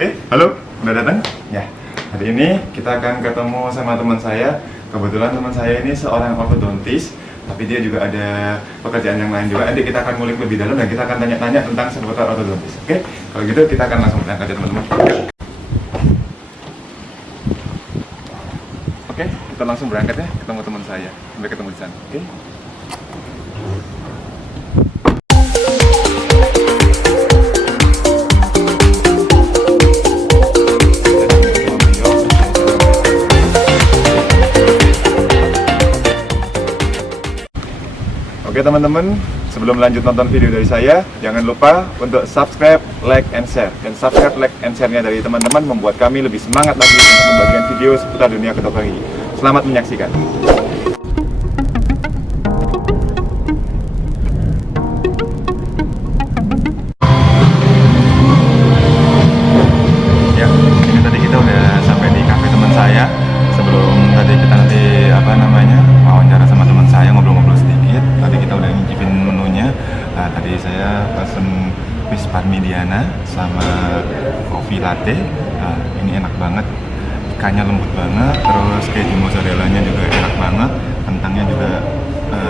Halo, udah datang? Ya. Hari ini kita akan ketemu sama teman saya. Kebetulan teman saya ini seorang ortodontis, tapi dia juga ada pekerjaan yang lain juga. Nanti kita akan ngulik lebih dalam dan kita akan tanya-tanya tentang seputar ortodontis. Oke? Kalau gitu kita akan langsung berangkat ya teman-teman. Oke, kita langsung berangkat ya, ketemu teman saya. Sampai ketemu di sana. Oke? Oke teman-teman, sebelum lanjut nonton video dari saya, jangan lupa untuk subscribe, like, and share. Dan subscribe, like, and share-nya dari teman-teman membuat kami lebih semangat lagi untuk membagikan video seputar dunia kedokteran gigi. Selamat menyaksikan. Ya, ini tadi kita udah sampai di cafe teman saya. Sebelum tadi kita wawancara sama teman saya, ngobrol-ngobrol sedikit. Tadi kita udah ngicipin menunya. Nah, tadi saya pesen fish parmigiana sama kopi latte. Nah, ini enak banget. Ikannya lembut banget, terus keju mozzarella-nya juga enak banget. Kentangnya juga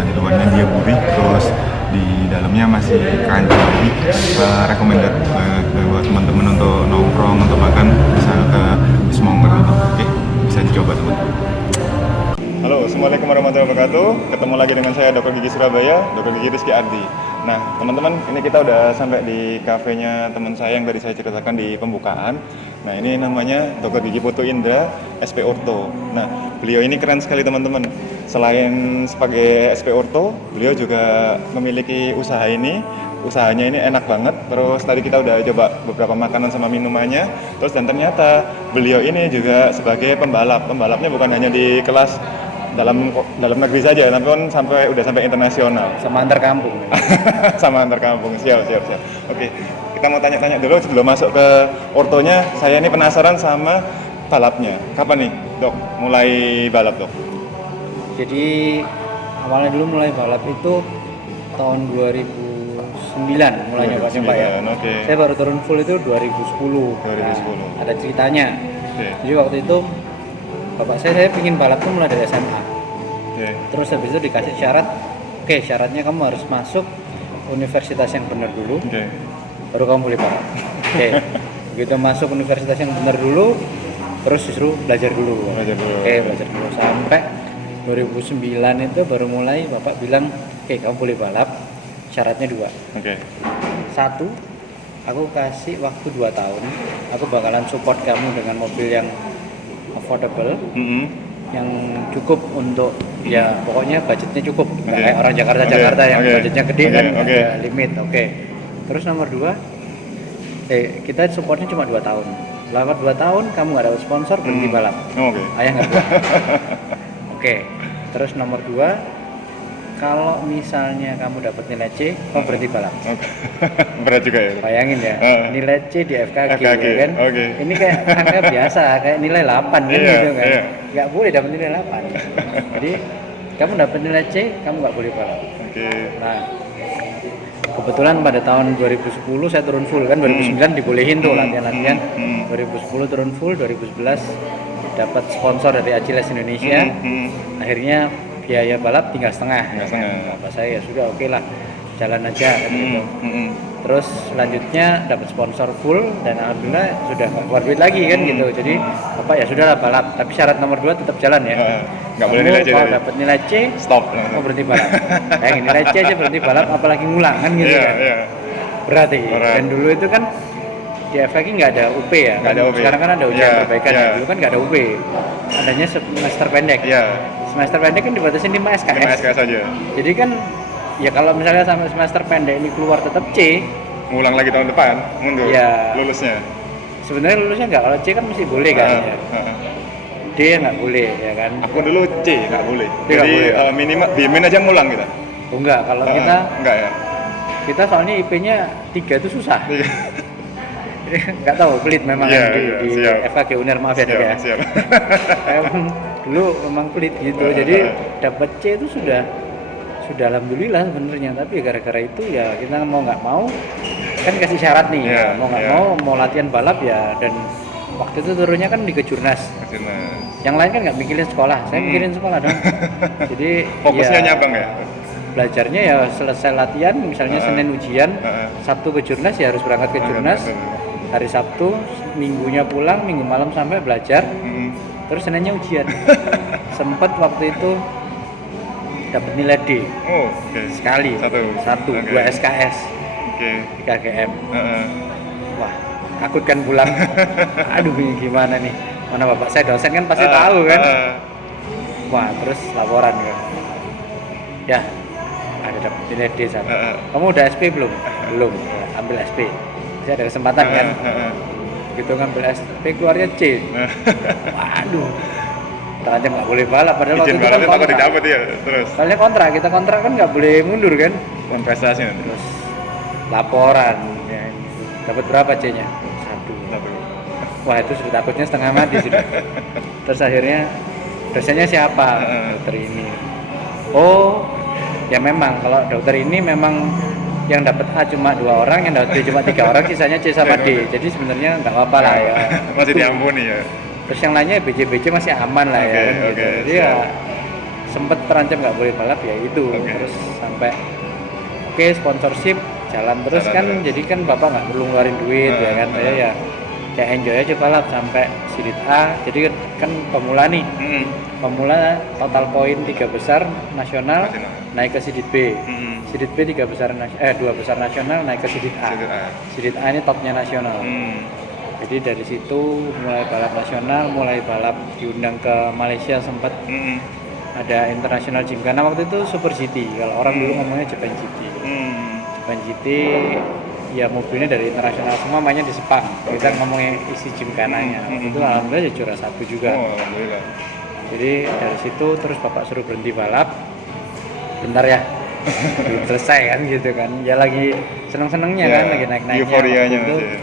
di luarnya dia gurih, terus di dalamnya masih crunchy. Recommended buat teman-teman untuk nongkrong, untuk makan, bisa ke Fishmonger gitu. Oke, bisa dicoba teman-teman. Halo, assalamualaikum warahmatullahi wabarakatuh. Ketemu lagi dengan saya Dr. Gigi Surabaya, Dr. Gigi Rizky Ardi. Nah, teman-teman, ini kita udah sampai di kafenya teman saya yang tadi saya ceritakan di pembukaan. Nah, ini namanya Dr. Gigi Putu Indra, SP Ortho. Nah, beliau ini keren sekali teman-teman. Selain sebagai SP Ortho, beliau juga memiliki usaha ini. Usahanya ini enak banget. Terus tadi kita udah coba beberapa makanan sama minumannya. Terus dan ternyata beliau ini juga sebagai pembalap. Pembalapnya bukan hanya di kelas dalam negeri saja, tapi kan udah sampai internasional. Sama antar kampung. Sama antar kampung. Siap. Oke, kita mau tanya-tanya dulu sebelum masuk ke ortonya. Saya ini penasaran sama balapnya. Kapan nih, Dok, mulai balap, Dok? Jadi awalnya dulu mulai balap itu tahun 2009 mulai nyoba ya. Okay. Saya baru turun full itu 2010. Nah, ada ceritanya. Okay. Jadi waktu itu bapak saya pingin balap tuh mulai dari SMA. Okay. Terus habis itu dikasih syarat, syaratnya kamu harus masuk universitas yang benar dulu, baru kamu boleh balap. Begitu masuk universitas yang benar dulu, terus disuruh belajar dulu. Belajar dulu sampai 2009 itu baru mulai bapak bilang, kamu boleh balap, syaratnya 2. Satu, aku kasih waktu 2 tahun, aku bakalan support kamu dengan mobil yang affordable, yang cukup untuk ya pokoknya budgetnya cukup, nggak kayak orang Jakarta yang budgetnya gede kan, ada limit. Terus nomor 2, kita supportnya cuma 2 tahun. Lewat 2 tahun kamu nggak dapat sponsor, berhenti balap. Ayah nggak buat. Terus nomor 2, kalau misalnya kamu dapat nilai C, kamu berhenti balap. Berat juga ya? Bayangin ya, nilai C di FKG. Ya kan? Ini kayak angka biasa, kayak nilai 8 gitu kan. Nggak boleh dapat nilai 8. Jadi, kamu dapat nilai C, kamu nggak boleh balap. Nah, kebetulan pada tahun 2010 saya turun full kan, 2009 dibolehin tuh latihan-latihan. 2010 turun full, 2011 dapat sponsor dari Aciles Indonesia. Akhirnya biaya balap tinggal setengah. Bapak saya ya sudah oke lah, jalan aja kan gitu. Terus selanjutnya dapat sponsor full dan alhamdulillah sudah nggak keluar duit lagi kan gitu. Jadi bapak ya sudahlah balap, tapi syarat nomor 2 tetap jalan ya. Nggak boleh nilai C. Kalau dapat nilai C, stop. Kamu berhenti balap. Nilai C aja berhenti balap, apalagi ngulang kan gitu kan. Berat. Dan dulu itu kan di FKG nggak ada UP ya. Sekarang kan ada ujian perbaikan. Dulu kan nggak ada UP. Adanya semester pendek. Semester pendek kan dibatasi 5 SKS. 5 SKS saja. Jadi kan ya kalau misalnya sampai semester pendek ini keluar tetap C, ngulang lagi tahun depan, mundur. Ya. Lulusnya. Sebenarnya lulusnya nggak, kalau C kan mesti boleh kan. D nggak boleh ya kan. Aku dulu C nggak boleh. D jadi boleh. Minimal B-min aja ngulang kita. Enggak, kalau kita enggak ya. Kita soalnya IP-nya 3 itu susah. Nggak tahu, pelit memang di FKG Uner, maaf ya dok ya. Emang dulu memang pelit gitu, jadi dapat C itu sudah alhamdulillah sebenarnya, tapi gara-gara itu ya kita mau nggak mau kan kasih syarat nih, Iya, mau nggak iya. mau latihan balap ya, dan waktu itu turunnya kan di Kejurnas. Yang lain kan nggak mikirin sekolah, saya mikirin sekolah dong. Jadi Fokusnya ya, nyabang ya. belajarnya ya selesai latihan, misalnya Senin ujian, Sabtu ke Jurnas ya harus berangkat ke Jurnas. Hari Sabtu, Minggunya pulang, Minggu malam sampai belajar, terus Seninnya ujian. Sempet waktu itu dapat nilai D Oh, oke. sekali, satu, Oke. 2 SKS, Oke. 3 KM. Wah, takut kan pulang. Aduh, ini gimana nih? Mana bapak saya dosen kan pasti tahu kan. Wah, terus laporan kan. Ya, ada dapat nilai D satu. Kamu udah SP belum? Belum. Ya, ambil SP. Bisa ada kesempatan kan? Begitu ngambil SP keluarnya C. Waduh. Terancam nggak boleh balap. Padahal waktu Izin itu kan balapnya takut kontrak. dicabut ya, terus. Soalnya kontrak, kita kontrak kan nggak boleh mundur kan. Kontestasi nanti. Terus laporan. Ya, dapat berapa C-nya? Satu. Wah, itu sudah takutnya setengah mati sudah. Terus akhirnya dosennya siapa? Dokter ini. Oh, ya memang kalau dokter ini memang yang dapat A cuma 2 orang, yang dapat D cuma 3 orang, sisanya C sama D. Jadi sebenarnya nggak apa-apa lah ya. Masih diampuni ya. Terus yang lainnya BC-BC masih aman lah ya. Oke, Kan, gitu. oke, Jadi ya sempet terancam nggak boleh balap ya itu. Oke. Terus sampai sponsorship jalan terus Jalan kan, terus. jadi kan bapak nggak perlu ngeluarin duit ya kan. Saya ya kayak enjoy aja balap sampai sidit A. Jadi kan pemula nih. Pemula total poin 3 besar nasional, naik ke sidit B. Sidit B 2 besar nasional, naik ke sidit A. Sidit A ini topnya nasional. Jadi dari situ mulai balap nasional, mulai balap diundang ke Malaysia, sempat ada international gymkhana waktu itu Super GT. Kalau orang dulu ngomongnya Japan GT. Japan GT ya mobilnya dari internasional semua, mainnya di Sepang. Kita ngomongin isi gymkhananya. Waktu itu alhamdulillah ya juara 1 juga. Oh, alhamdulillah. Jadi dari situ terus bapak suruh berhenti balap. Bentar ya. Belum selesai kan gitu kan. Ya lagi seneng-senengnya kan, lagi naik-naiknya. Euforianya Waktu itu, masih.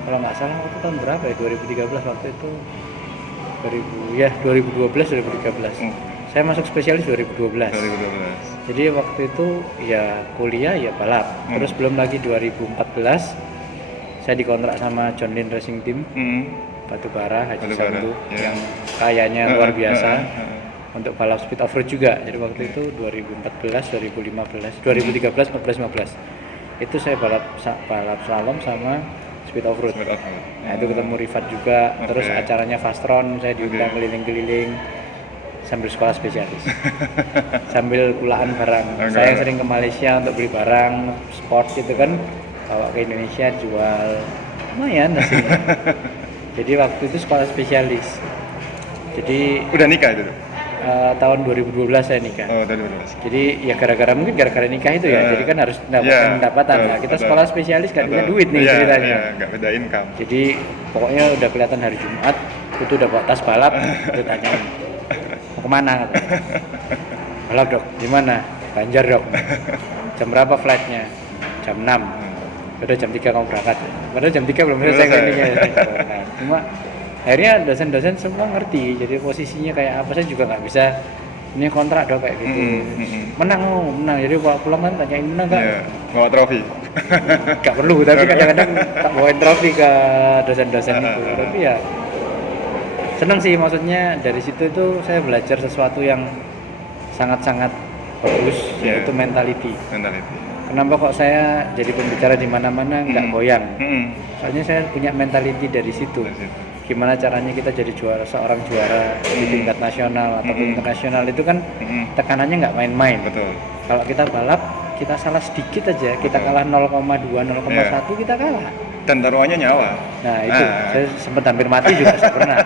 kalau nggak salah waktu tahun berapa ya, 2013 waktu itu 2012 saya masuk spesialis 2012. 2012. Jadi waktu itu ya kuliah ya balap. Terus belum lagi 2014 saya dikontrak sama John Lynn Racing Team Batubara Haji Batubara, Sabtu ya. yang kayanya luar biasa untuk balap speed off road juga. Jadi waktu itu 2014, 2015, 2013, 14, 15 itu saya balap slalom sama speed off road. Nah itu ketemu Rifat juga. Terus acaranya Fastron, saya diundang keliling-keliling sambil sekolah spesialis, sambil kulaan barang. Saya sering ke Malaysia untuk beli barang sport gitu kan, bawa ke Indonesia jual, lumayan hasilnya. Jadi waktu itu sekolah spesialis. Jadi Udah nikah itu? tahun 2012 saya nikah. Oh, 2012. Jadi ya mungkin gara-gara nikah itu ya. Jadi kan harus Iya, pendapatan. Nah, kita betul. sekolah spesialis gak punya duit nih Iya, ceritanya. iya, nggak beda income. Jadi pokoknya udah kelihatan hari Jumat, itu udah bawa tas balap, itu tanyain mau kemana? Katanya. Balap dok, gimana? Banjar dok. Jam berapa flightnya? Jam 6. Udah jam 3 kamu berangkat. Padahal jam 3 belum selesai kliniknya. Nah, cuma akhirnya dosen-dosen semua ngerti. Jadi posisinya kayak apa saya juga nggak bisa. Ini kontrak dok kayak gitu. Menang. Jadi pulang kan tanyain menang nggak? Iya, bawa trofi. Gak perlu, tapi kadang-kadang tak bawain trofi ke dosen-dosen itu. Tapi ya seneng sih, maksudnya dari situ itu saya belajar sesuatu yang sangat-sangat bagus, yaitu mentality. Kenapa kok saya jadi pembicara di mana-mana nggak goyang? Soalnya saya punya mentality dari situ. Gimana caranya kita jadi seorang juara di tingkat nasional atau internasional itu kan tekanannya nggak main-main. Betul. Kalau kita balap, kita salah sedikit aja, kita kalah 0,2, 0,1 kita kalah. Dan taruhannya nyawa. Nah itu, saya sempat hampir mati juga saya pernah.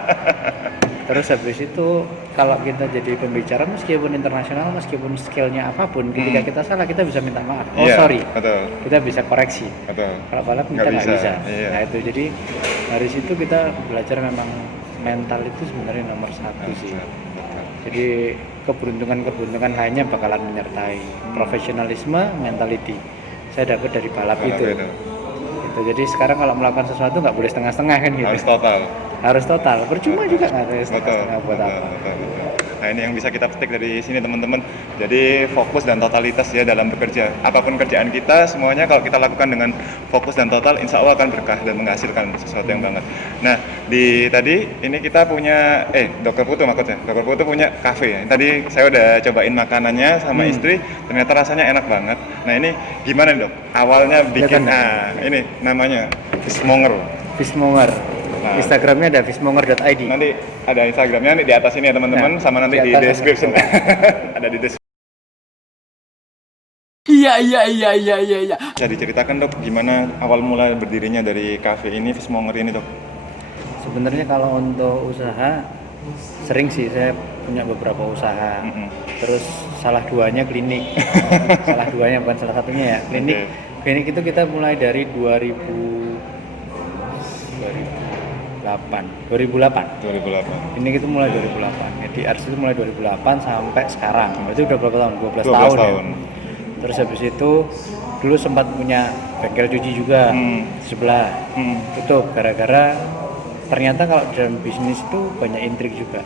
Terus habis itu kalau kita jadi pembicara meskipun internasional, meskipun skillnya apapun, ketika kita salah kita bisa minta maaf. Oh sorry, betul. kita bisa koreksi. Betul. Kalau balap kita nggak bisa. Iya. Nah itu, jadi dari situ kita belajar memang mental itu sebenarnya nomor 1 sih. Jadi keberuntungan lainnya bakalan menyertai. Profesionalisme, mentality. Saya dapat dari balap itu. Gitu. Jadi sekarang kalau melakukan sesuatu nggak boleh setengah-setengah kan gitu. Harus total. Harus total. Percuma juga nggak ada setengah-setengah buat apa. Betul. Nah, ini yang bisa kita petik dari sini teman-teman. Jadi fokus dan totalitas ya dalam bekerja. Apapun kerjaan kita, semuanya kalau kita lakukan dengan fokus dan total, insya Allah akan berkah dan menghasilkan sesuatu yang banget. Nah, di tadi ini kita punya, Dokter Putu maksudnya. Dokter Putu punya kafe ya. Tadi saya udah cobain makanannya sama istri, ternyata rasanya enak banget. Nah, ini gimana Dok? Awalnya bikin, ini namanya Fishmonger. Fishmonger. Nah, Instagramnya ada fishmonger.id. nanti ada Instagramnya nanti di atas ini ya teman-teman, sama nanti di description. Ada di description. Iya. Bisa diceritakan Dok, gimana awal mula berdirinya dari kafe ini, Fishmonger ini Dok? Sebenarnya kalau untuk usaha, sering sih saya punya beberapa usaha. Terus salah duanya klinik. Salah duanya bukan salah satunya ya, klinik. Klinik itu kita mulai dari 2008. Ini kita mulai 2008. Jadi Ars itu mulai 2008 sampai sekarang. Berarti udah berapa tahun? 12 tahun. Ya. Terus habis itu dulu sempat punya bengkel cuci juga sebelah. Tutup gara-gara ternyata kalau dalam bisnis itu banyak intrik juga.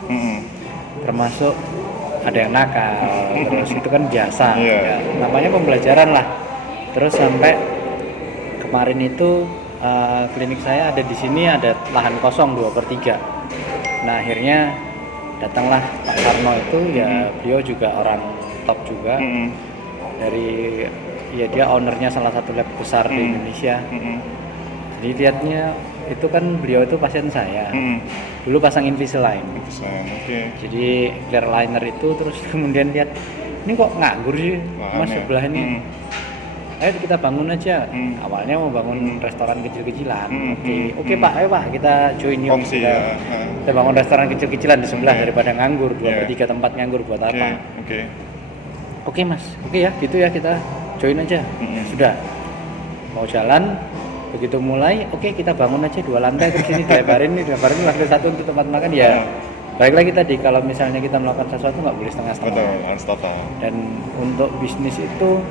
Termasuk ada yang nakal. Terus itu kan biasa. Ya, namanya pembelajaran lah. Terus sampai kemarin itu klinik saya ada di sini, ada lahan kosong 2/3. Nah akhirnya datanglah Pak Karno itu, ya beliau juga orang top juga, dari ya dia ownernya salah satu lab besar di Indonesia. Jadi lihatnya itu kan beliau itu pasien saya, dulu pasang Invisalign. Jadi clear aligner itu, terus kemudian lihat ini kok nganggur sih mas sebelah ini. Ayo kita bangun aja. Awalnya mau bangun restoran kecil-kecilan. Oke Pak, ayo Pak kita join yuk. Kita bangun restoran kecil-kecilan di sebelah daripada nganggur, 2/3 tempat nganggur buat apa? Oke Mas, oke ya gitu ya, kita join aja. Ya, sudah mau jalan, begitu mulai, oke kita bangun aja 2 lantai terus ini dilebarin lantai 1 untuk tempat makan ya. Baik lagi tadi, kalau misalnya kita melakukan sesuatu nggak boleh setengah-setengah. Betul, harus total. Dan untuk bisnis itu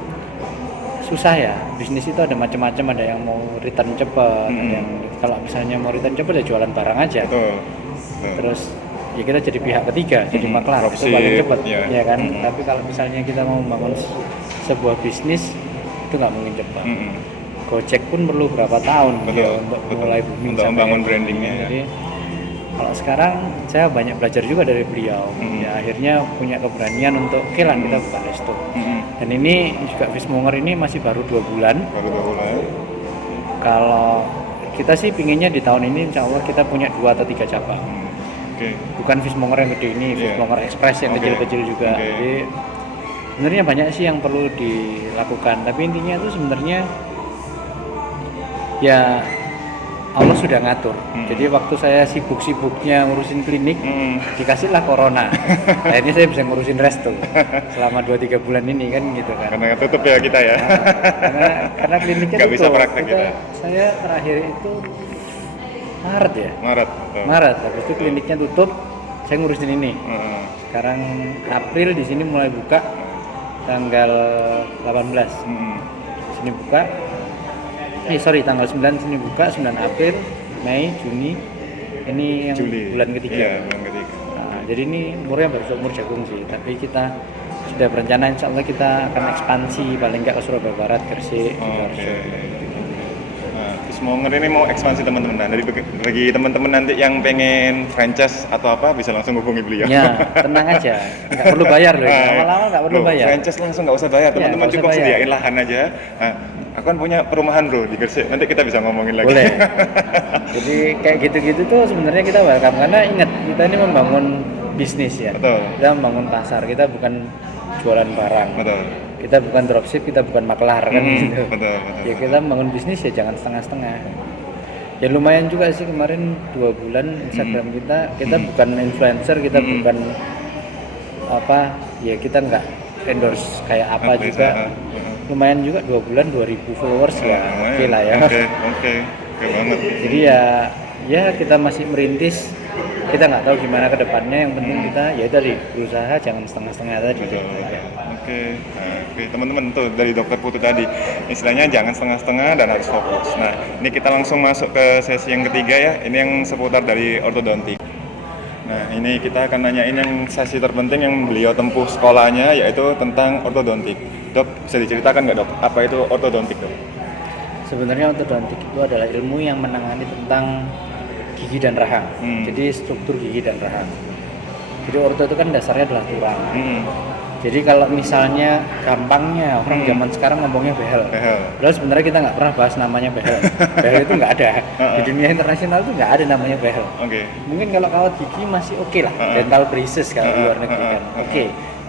susah ya. Bisnis itu ada macam-macam, ada yang mau return cepat, ada yang kalau misalnya mau return cepat ya jualan barang aja. Betul. Terus ya kita jadi pihak ketiga, jadi maklar, itu paling cepat, ya kan. Tapi kalau misalnya kita mau membangun sebuah bisnis itu nggak mungkin cepat. Gojek pun perlu berapa tahun untuk mulai booming, untuk membangun brandingnya. Jadi kalau sekarang saya banyak belajar juga dari beliau. Ya akhirnya punya keberanian untuk oke lah kita buka resto. Dan ini juga Fishmonger ini masih baru 2 bulan. Kalau kita sih pinginnya di tahun ini insya Allah kita punya 2 atau 3 cabang. Bukan Fishmonger yang gede ini, Fishmonger Express yang kecil-kecil juga. Jadi sebenarnya banyak sih yang perlu dilakukan. Tapi intinya itu sebenarnya ya Allah sudah ngatur. Jadi waktu saya sibuk-sibuknya ngurusin klinik, dikasihlah corona. Akhirnya saya bisa ngurusin resto selama 2-3 bulan ini kan gitu kan. Karena tutup ya kita ya. Karena kliniknya tutup. Gak bisa praktek kita. Saya terakhir itu Maret ya. Betul. Maret. Habis itu kliniknya tutup, saya ngurusin ini. Sekarang April di sini mulai buka tanggal 18. Sini buka. Tanggal 9 sini buka, 9 April, Mei, Juni. Ini yang bulan ketiga. Iya, bulan ketiga. Nah, jadi ini umurnya baru seumur jagung sih, tapi kita sudah berencana insya Allah kita akan ekspansi paling nggak ke Surabaya Barat, Gresik, Fishmonger ini mau ekspansi teman-teman. Nah, dari bagi teman-teman nanti yang pengen franchise atau apa bisa langsung hubungi beliau. Ya, tenang aja, nggak perlu bayar loh. Lama-lama nggak perlu bayar. Franchise langsung nggak usah bayar, teman-teman cukup sediain lahan aja. Nah, aku kan punya perumahan bro di Gresik, nanti kita bisa ngomongin lagi. Boleh. Jadi kayak gitu-gitu tuh sebenarnya kita welcome, karena ingat kita ini membangun bisnis ya. Betul. Kita membangun pasar, kita bukan jualan barang. Betul. Kita bukan dropship, kita bukan maklar kan gitu. Betul. Ya kita membangun bisnis ya jangan setengah-setengah. Ya lumayan juga sih kemarin 2 bulan Instagram kita bukan influencer, kita bukan apa ya, kita nggak endorse kayak apa juga. Lumayan juga 2 bulan 2.000 followers ya. Oke lah ya. Oke banget. Jadi ya kita masih merintis. Kita nggak tahu gimana ke depannya, yang penting kita ya tadi berusaha jangan setengah-setengah tadi. Betul. Oke, teman-teman tuh dari Dokter Putu tadi istilahnya jangan setengah-setengah dan harus fokus. Nah, ini kita langsung masuk ke sesi yang ketiga ya. Ini yang seputar dari ortodontik. Nah, ini kita akan nanyain yang sesi terpenting yang beliau tempuh sekolahnya, yaitu tentang ortodontik. Dok, bisa diceritakan nggak dok, apa itu ortodontik dok? Sebenarnya ortodontik itu adalah ilmu yang menangani tentang gigi dan rahang. Jadi struktur gigi dan rahang. Jadi orto itu kan dasarnya adalah tulang. Jadi kalau misalnya gampangnya orang zaman sekarang ngomongnya behel. Padahal sebenarnya kita nggak pernah bahas namanya behel. Behel itu nggak ada. Di dunia internasional itu nggak ada namanya behel. Mungkin kalau kawat gigi masih oke lah. Dental braces kalau di luar negeri kan. Oke.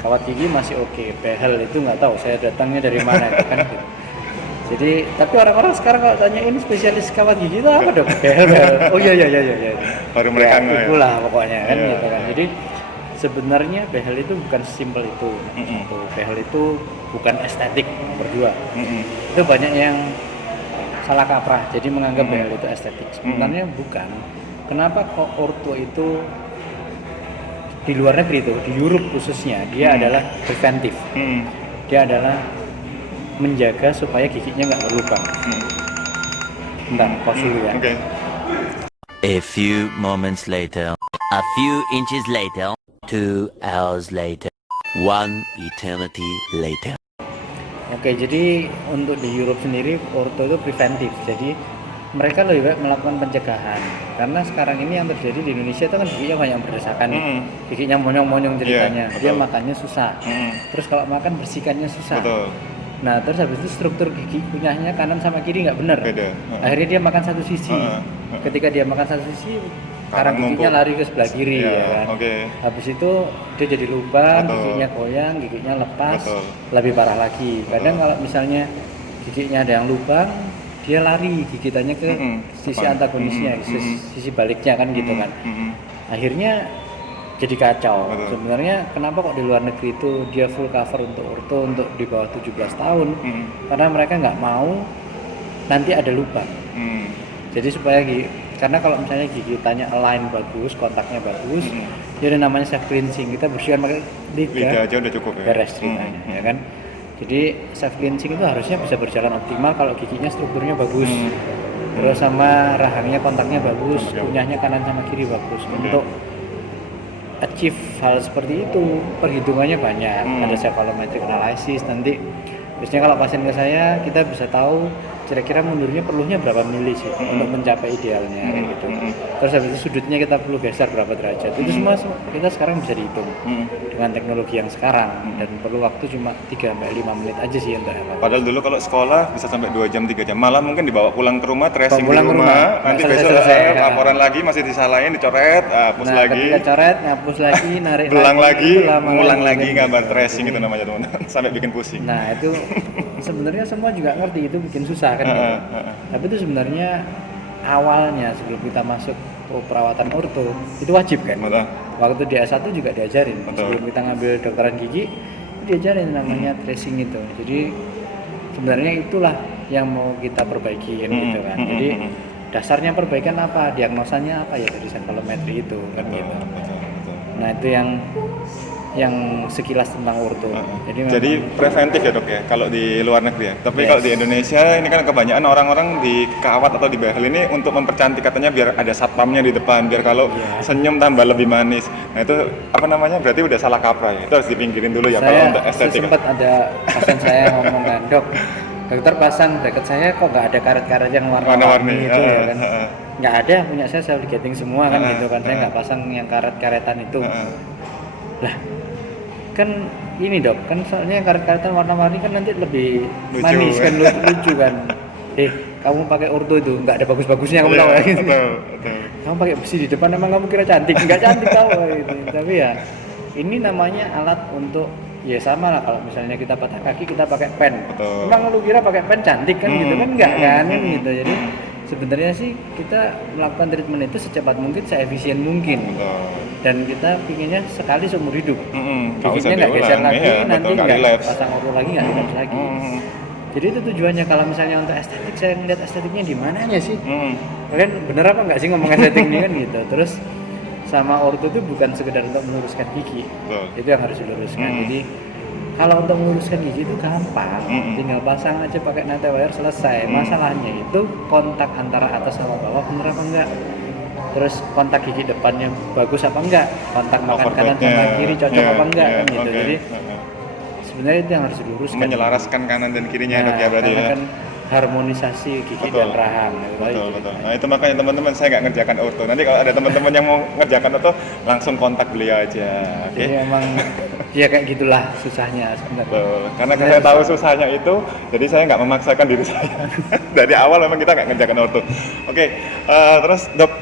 Kawat gigi masih oke. Behel itu nggak tahu saya datangnya dari mana itu kan. Jadi tapi orang-orang sekarang kalau tanya ini spesialis kawat gigi itu apa dok? Behel. Oh iya. Baru mereka ya, itulah pokoknya kan gitu kan. Jadi sebenarnya behel itu bukan sesimpel itu. Behel itu bukan estetik berdua. Itu banyak yang salah kaprah. Jadi menganggap behel itu estetik. Sebenarnya bukan. Kenapa kok orto itu di luar negeri itu, di Europe khususnya, dia adalah preventif. Dia adalah menjaga supaya giginya nggak berlubang. Bentar, pause dulu ya. A few moments later, a few inches later, 2 hours later, 1 eternity later. Oke, jadi untuk di Europe sendiri orto itu preventif. Jadi mereka lebih baik melakukan pencegahan. Karena sekarang ini yang terjadi di Indonesia itu kan giginya banyak yang berdesakan. Giginya monyong-monyong ceritanya. Dia makannya susah. Terus kalau makan bersihkannya susah. Nah, terus habis itu struktur gigi kunyahnya kanan sama kiri nggak benar. Akhirnya dia makan satu sisi. Ketika dia makan satu sisi, karang giginya lari ke sebelah kiri ya kan. Habis itu dia jadi lubang, giginya goyang, giginya lepas, lebih parah lagi. Kadang kalau misalnya giginya ada yang lubang, dia lari gigitannya ke sisi antagonisnya, sisi baliknya kan gitu kan. Akhirnya jadi kacau. Sebenarnya kenapa kok di luar negeri itu dia full cover untuk orto untuk di bawah 17 tahun? Karena mereka nggak mau nanti ada lubang. Jadi supaya karena kalau misalnya gigitannya align bagus, kontaknya bagus, jadi namanya self cleansing, kita bersihkan pakai lidah aja udah cukup ya. Beres ceritanya, ya kan. Jadi self cleansing itu harusnya bisa berjalan optimal kalau giginya strukturnya bagus. Terus sama rahangnya kontaknya bagus, kunyahnya kanan sama kiri bagus. Untuk achieve hal seperti itu perhitungannya banyak. Ada cephalometric analysis, nanti biasanya kalau pasien ke saya kita bisa tahu kira-kira mundurnya perlunya berapa mili sih untuk mencapai idealnya kayak gitu. Terus habis itu sudutnya kita perlu geser berapa derajat. Itu semua kita sekarang bisa dihitung dengan teknologi yang sekarang, dan perlu waktu cuma 3-5 menit aja sih untuk evaluasi. Padahal dulu kalau sekolah bisa sampai 2 jam 3 jam, malah mungkin dibawa pulang ke rumah, tracing di rumah. Nanti besok laporan lagi masih disalahin, dicoret, hapus lagi. Ketika coret, ngapus lagi, narik belang lagi, ngulang lagi gitu. gambar tracing itu namanya teman-teman, sampai bikin pusing. Nah itu sebenarnya semua juga ngerti itu bikin susah kan gitu. Tapi itu sebenarnya awalnya sebelum kita masuk perawatan orto itu wajib kan. Waktu di S1 juga diajarin. Sebelum kita ngambil dokteran gigi diajarin namanya tracing itu. Jadi sebenarnya itulah yang mau kita perbaiki kan gitu kan. Jadi dasarnya perbaikan apa, diagnosanya apa ya dari cephalometry itu kan gitu. Nah itu yang sekilas tentang orto. Jadi preventif ya dok ya kalau di luar negeri ya. Tapi kalau di Indonesia ini kan kebanyakan orang-orang di kawat atau di behel ini untuk mempercantik, katanya biar ada satpamnya di depan, biar kalau senyum tambah lebih manis. Nah itu apa namanya, berarti udah salah kaprah ya. Itu harus dipinggirin dulu ya kalau untuk estetik. Sempat ada pasien saya ngomong kan, dok, dokter pasang deket saya kok nggak ada karet-karet yang warna-warni itu ya kan. Nggak ada, punya saya self ligating semua kan gitu kan. Saya nggak pasang yang karet-karetan itu. Lah kan ini dok, kan soalnya karet-karetan warna-warni kan nanti lebih lucu, manis kan, lucu kan. Kamu pakai orto itu nggak ada bagus-bagusnya, kamu tahu ya gitu. Kamu pakai besi di depan, emang kamu kira cantik? Nggak cantik tahu gitu. Tapi ya ini namanya alat untuk, ya sama lah kalau misalnya kita patah kaki kita pakai pen. Emang lu kira pakai pen cantik kan gitu kan? Nggak kan gitu. Jadi sebenarnya sih kita melakukan treatment itu secepat mungkin, seefisien mungkin. Dan kita pinginnya sekali seumur hidup. Giginya nggak geser lagi, nanti nggak pasang orto lagi, nggak relapse lagi. Jadi itu tujuannya. Kalau misalnya untuk estetik, saya ngeliat estetiknya di mananya sih? Kalian bener apa nggak sih ngomong estetik ini kan gitu. Terus sama orto itu bukan sekedar untuk meluruskan gigi, itu yang harus diluruskan. Jadi kalau untuk meluruskan gigi itu gampang, tinggal pasang aja pakai nanti wire, selesai. Masalahnya itu kontak antara atas sama bawah bener apa enggak. terus kontak gigi depannya bagus apa enggak, kontak makan kanan sama kiri cocok apa enggak kan gitu. Jadi sebenarnya itu yang harus diluruskan, menyelaraskan kanan dan kirinya dok ya berarti karena ya. kan harmonisasi gigi dan rahang gitu. Betul. Nah itu makanya teman-teman saya nggak ngerjakan orto. Nanti kalau ada teman-teman yang mau ngerjakan orto langsung kontak beliau aja. Oke. Jadi emang ya kayak gitulah susahnya sebenarnya. Betul. Karena saya tahu susahnya itu, jadi saya nggak memaksakan diri saya. Dari awal memang kita nggak ngerjakan orto. Oke. Terus dok,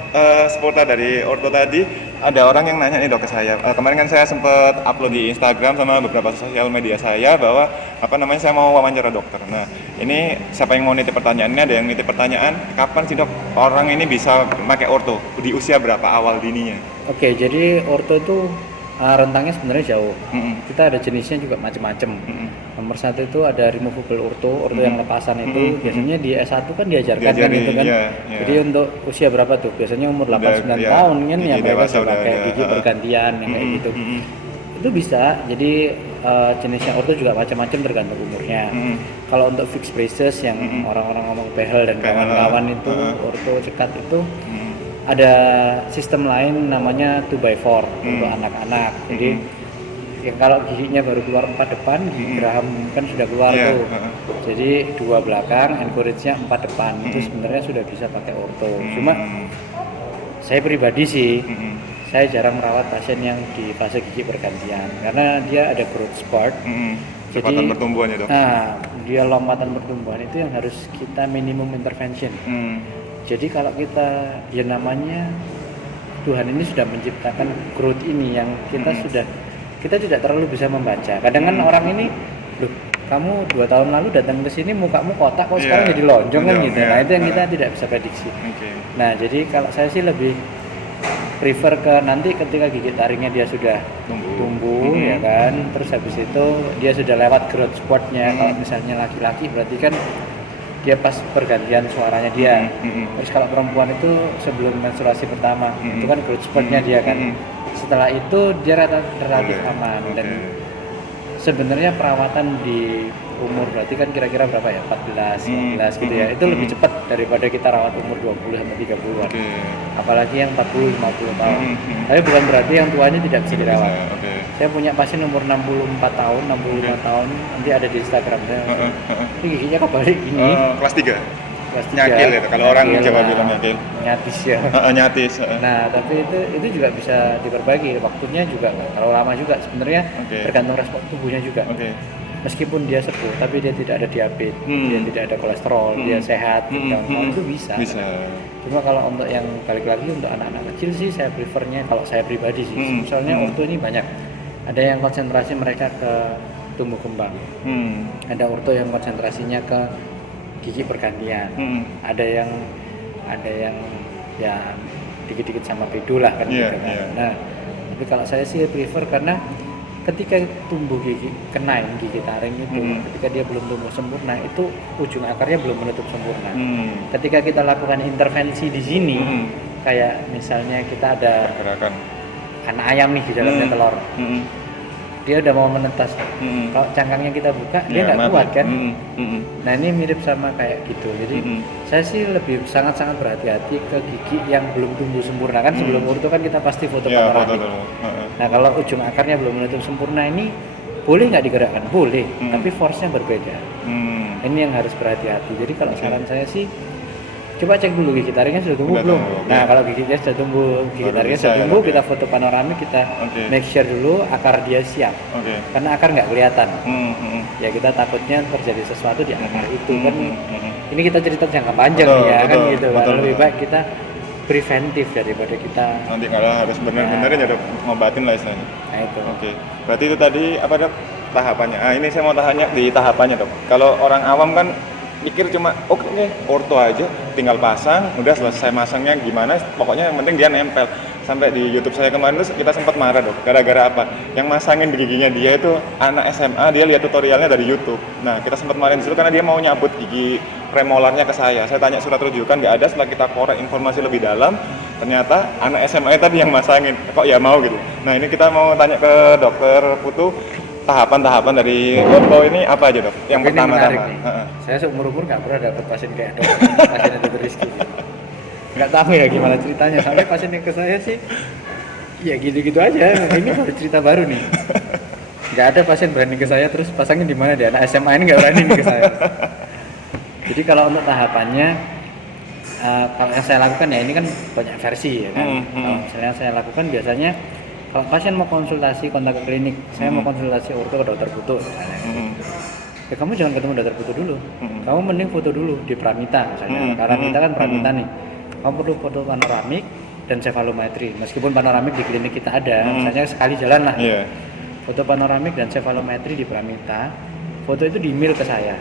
seputar dari orto tadi, ada orang yang nanya nih dok ke saya. Kemarin kan saya sempat upload di Instagram sama beberapa sosial media saya bahwa saya mau wawancara dokter. Nah ini siapa yang mau nitip pertanyaannya? Ada yang nitip pertanyaan, kapan sih dok orang ini bisa pakai orto? Di usia berapa awal dininya? Oke, jadi orto itu rentangnya sebenarnya jauh. Kita ada jenisnya juga macam-macam. Nomor satu itu ada removable orto yang lepasan itu biasanya di S1 kan diajarkan kan itu kan. Iya. Jadi untuk usia berapa tuh? Biasanya umur 8-9 tahun kan ya mereka sudah pakai gigi bergantian yang kayak gitu. Itu bisa. Jadi jenisnya orto juga macam-macam tergantung umurnya. Kalau untuk fixed braces yang orang-orang ngomong behel dan kawan-kawan itu orto cekat itu ada sistem lain namanya 2x4 untuk anak-anak. Jadi yang kalau giginya baru keluar 4 depan, gigi geraham kan sudah keluar tuh. Jadi 2 belakang, encourage-nya 4 depan. Itu sebenarnya sudah bisa pakai orto. Cuma saya pribadi sih, saya jarang merawat pasien yang di fase gigi bergantian karena dia ada growth spurt. Jadi pertumbuhan ya dok. Nah, dia lompatan pertumbuhan itu yang harus kita minimum intervention. Jadi kalau kita ya namanya Tuhan ini sudah menciptakan growth ini yang kita tidak terlalu bisa membaca. Kadang kan orang ini, loh kamu 2 tahun lalu datang ke sini mukamu kotak kok sekarang jadi lonjong kan gitu. Nah itu yang kita tidak bisa prediksi. Nah jadi kalau saya sih lebih prefer ke nanti ketika gigi taringnya dia sudah tumbuh ya kan, terus habis itu dia sudah lewat growth spurtnya. Kalau misalnya laki-laki berarti kan dia pas pergantian suaranya dia. Terus kalau perempuan itu sebelum menstruasi pertama itu kan growth spurtnya dia kan. Setelah itu dia relatif aman. Dan sebenarnya perawatan di umur berarti kan kira-kira berapa ya, 14, 15 gitu ya, itu lebih cepat daripada kita rawat umur 20 sampai 30-an. Apalagi yang 40, 50 tahun. Tapi bukan berarti yang tuanya tidak bisa dirawat. Saya punya pasien umur 64 tahun, 65 tahun, nanti ada di Instagram saya. Ini giginya kebalik gini. Kelas 3? Kelas 3. Nyakil itu, kalau orang Jawa bilang nyakil. Nyatis ya. Nyatis. Nah, tapi itu juga bisa diperbaiki. Waktunya juga nggak terlalu lama juga sebenarnya, tergantung respon tubuhnya juga. Meskipun dia sepuh, tapi dia tidak ada diabetes, dia tidak ada kolesterol, dia sehat, itu bisa. Cuma kalau untuk yang balik lagi untuk anak-anak kecil sih saya prefernya, kalau saya pribadi sih, misalnya orto ini banyak. Ada yang konsentrasi mereka ke tumbuh kembang, ada orto yang konsentrasinya ke gigi bergantian, ada yang ya dikit-dikit sama pedu lah kan gitu kan. Nah, tapi kalau saya sih prefer karena ketika tumbuh gigi kenain gigi taring itu, ketika dia belum tumbuh sempurna, itu ujung akarnya belum menutup sempurna. Ketika kita lakukan intervensi di sini, kayak misalnya kita ada Pergerakan anak ayam nih di dalamnya telur, dia udah mau menetas. Kalau cangkangnya kita buka, dia nggak kuat kan. Nah ini mirip sama kayak gitu. Jadi saya sih lebih sangat-sangat berhati-hati ke gigi yang belum tumbuh sempurna kan. Sebelum orto kan kita pasti foto panoramik. Nah kalau ujung akarnya belum menutup sempurna ini boleh nggak digerakkan? Boleh, tapi force-nya berbeda. Ini yang harus berhati-hati. Jadi kalau saran saya sih, coba cek dulu gigi taringnya sudah tumbuh belum. Nah kalau giginya sudah tumbuh, gigi taringnya sudah tumbuh, kita foto panoramik, kita make sure dulu akar dia siap. Karena akar nggak kelihatan. Ya kita takutnya terjadi sesuatu di akar itu kan. Ini kita cerita jangka panjang ya kan gitu. Lebih baik kita preventif daripada kita nanti kalau harus benar-benar ya dok, ngobatin lah istilahnya. Nah itu. Berarti itu tadi apa dok tahapannya? Ini saya mau tanya di tahapannya dok. Kalau orang awam kan mikir cuma oke, orto aja, tinggal pasang, udah selesai masangnya gimana, pokoknya yang penting dia nempel. Sampai di YouTube saya kemarin tuh kita sempat marah dok, gara-gara apa? Yang masangin di giginya dia itu anak SMA, dia lihat tutorialnya dari YouTube. Nah kita sempat marahin disitu karena dia mau nyabut gigi premolarnya ke saya. Saya tanya surat rujukan nggak ada, setelah kita korek informasi lebih dalam, ternyata anak SMA tadi yang masangin. Kok ya mau gitu? Nah ini kita mau tanya ke dokter Putu, tahapan-tahapan dari orto ini apa aja dok? Yang pertama-tama. Saya seumur-umur nggak pernah dapat pasien kayak dok, pasien dokter Rizky. nggak tahu ya gimana ceritanya sampai pasien yang ke saya sih ya gitu-gitu aja. Ini baru cerita baru nih. Nggak ada pasien berani ke saya terus pasangnya di mana dia anak SMA ini nggak berani nih ke saya. Jadi kalau untuk tahapannya kalau yang saya lakukan ya ini kan banyak versi ya kan. Kalau misalnya saya lakukan biasanya kalau pasien mau konsultasi kontak ke klinik, saya mau konsultasi orto ke dokter putu misalnya. Ya kamu jangan ketemu dokter putu dulu. Kamu mending foto dulu di Pramita misalnya. Karena kita kan Pramita nih. Kamu perlu foto panoramik dan cefalometri. Meskipun panoramik di klinik kita ada, misalnya sekali jalan lah. Foto panoramik dan cefalometri di Pramita. Foto itu di email ke saya.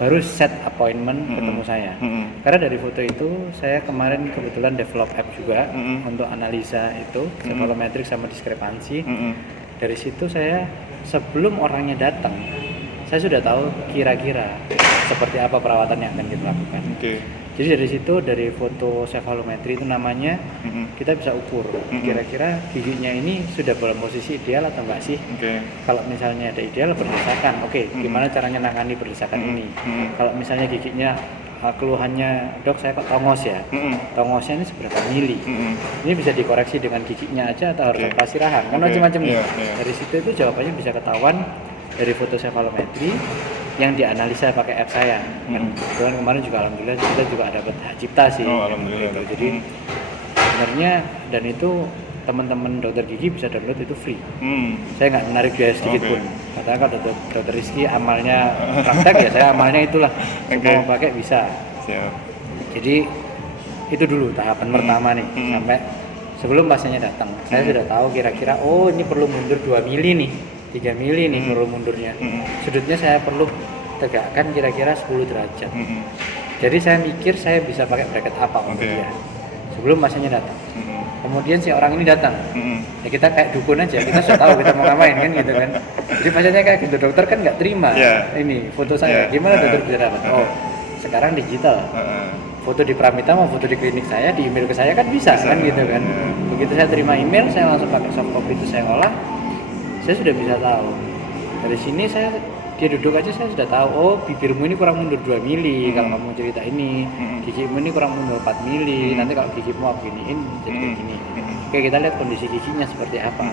Baru set appointment ketemu saya. Karena dari foto itu saya kemarin kebetulan develop app juga untuk analisa itu cefalometrik sama diskrepansi. Dari situ saya sebelum orangnya datang, saya sudah tahu kira-kira seperti apa perawatan yang akan kita lakukan. Jadi dari situ, dari foto cefalometri itu namanya, kita bisa ukur kira-kira giginya ini sudah dalam posisi ideal atau enggak sih. Kalau misalnya ada ideal berdesakan, gimana caranya nangani berdesakan ini. Kalau misalnya giginya keluhannya, dok saya kok tongos ya, tongosnya ini seberapa mili, ini bisa dikoreksi dengan giginya aja atau harus operasi rahang, kan macam-macam nih. Dari situ itu jawabannya bisa ketahuan dari foto cefalometri yang dianalisa pakai app saya. Kebetulan kemarin juga alhamdulillah kita juga dapat hak cipta sih. Gitu. Jadi sebenarnya dan itu teman-teman dokter gigi bisa download itu free. Saya nggak menarik biaya sedikit pun. Katanya kalau dokter Rizky amalnya praktek ya saya amalnya itulah. Semua mau pakai bisa. Jadi itu dulu tahapan pertama nih sampai sebelum pasiennya datang. Saya sudah tahu kira-kira ini perlu mundur 2 mili nih. 3 mili nih perlu mundurnya. Sudutnya saya perlu tegakkan kira-kira 10 derajat. Jadi saya mikir saya bisa pakai bracket apa untuk dia sebelum pasiennya datang. Kemudian si orang ini datang. Ya kita kayak dukun aja, kita sudah tahu kita mau ngapain kan gitu kan. Jadi pasiennya kayak gitu, dokter kan nggak terima ini foto saya. Gimana dokter bisa dapat? Sekarang digital. Foto di Pramita mau foto di klinik saya, di email ke saya kan bisa kan gitu kan. Begitu saya terima email, saya langsung pakai soft copy itu saya olah. Saya sudah bisa tahu dari sini dia duduk aja saya sudah tahu bibirmu ini kurang mundur 2 mili kalau kamu cerita ini, gigimu ini kurang mundur 4 mili, nanti kalau gigimu aku giniin jadi kayak gini. Oke, kita lihat kondisi giginya seperti apa.